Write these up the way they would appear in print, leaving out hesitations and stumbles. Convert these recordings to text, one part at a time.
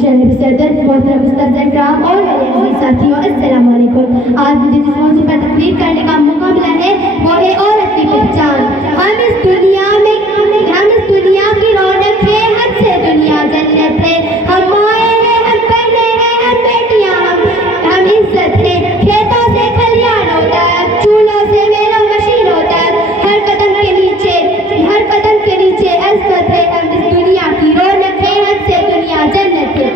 شہر صدر محترم استاد اکرام اور میرے عزیز ساتھیوں السلام علیکم. آج مجھے جس موضوع پر تقریر کرنے کا موقع ملا ہے وہ ہے عورت کی پہچان. ہم اس دنیا کی رونق ہے, حد سے دنیا جنت ہے. ہم مائیں ہیں, ہم بہنیں ہیں, ہم بیٹیاں, ہم عزت ہے. کھیتوں سے کھلیان ہوتا ہے, چولہوں سے میرا مشین ہوتا ہے. ہر قدم کے نیچے عزت ہے. ہم اس دنیا کی رونق ہے, حد سے دنیا جنت ہے.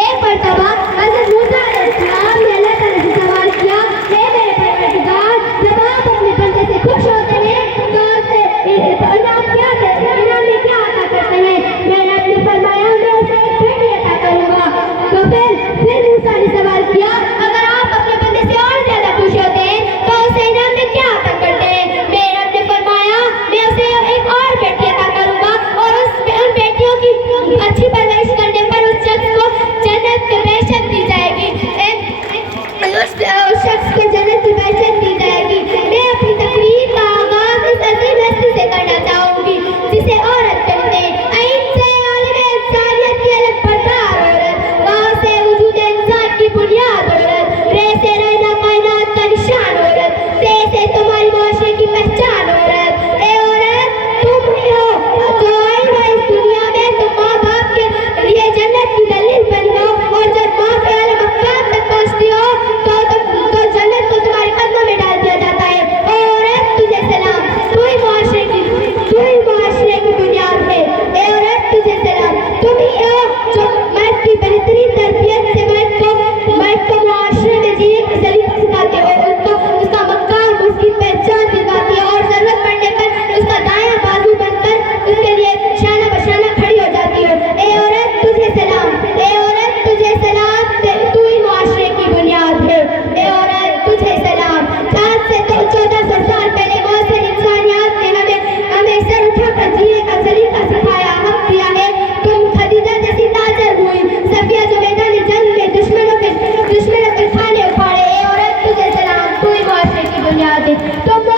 ایک مرتبہ حضرت موسیٰ علیہ السلام نے اللہ تعالیٰ سے سوال کیا, اے میرے پروردگار, جب آپ اپنے بندے سے خوش ہوتے ہیں تو انعام میں کیا عطا کرتے ہیں؟ میں نے اپنے فرمایا میں اسے ایک بیٹی عطا کروں گا. تو پھر موسیٰ نے سوال کیا, اگر آپ اپنے بندے سے اور زیادہ خوش ہوتے ہیں تو اسے انعام میں کیا عطا کرتے ہیں؟ میں نے اپنے فرمایا میں اسے ایک اور بیٹی عطا کروں گا, اور ان بیٹیوں کی اچھی پرورش کرنے پر اس شخص کو جنت کی بہشت دی جائے گی. اس شخص کو جنت کی بہشت دی جائے گی. میں اپنی تقریر کا آغاز اس عظیم ہستی سے کرنا چاہوں گی جسے عورت کہتے ہیں. عین سے عالم انسانیت کی الگ بردار عورت, وہاں سے وجود انسان کی بنیاد عورت, رے سے رہنا کائنات کا نشان عورت, تے سے تمہاری معاشرے کی پہچان عورت. اے عورت, تم ہی ہو جو آئی ہو اس دنیا میں, تم ماں باپ کے لیے جنت کی دلیل بنی ہو, اور جب ماں کے اعلیٰ مقام تک پہنچتی ہو تو جنت کو تمہارے قدموں میں ڈال دیا جاتا ہے. اے عورت, تجھے سلام, تو ہی معاشرے کی بنیاد ہے. اے عورت, تجھے سلام, تم ہی ہو جو مرد کی بہترین تربیت سے مرد کو معاشرے میں جینے کا سلیقہ سکھاتے ہو, اس کا مقام, اس کی پہچان دکھاتی ہے, اور ضرورت پڑنے پر اس کا دایاں بازو بن کر اس کے لیے شانہ بشانہ کھڑی ہو جاتی ہو. اے عورت, تجھے سلام, اے عورت, تجھے سلام, تو ہی معاشرے کی بنیاد ہے. اے عورت, تجھے سلام. آج سے 1400 سال پہلے معاصر انسانیات نے ہمیں سر اٹھا کر جینے کا سلیقہ سکھایا, حق دیا ہے. تم خدیجہ جیسی تاجر ہوئی, صفیہ جو میدان جنگ میں دشمنوں کے کھانے اکھاڑے. اے عورت, تجھے سلام, تو ہی معاشرے کی بنیاد ہے. تم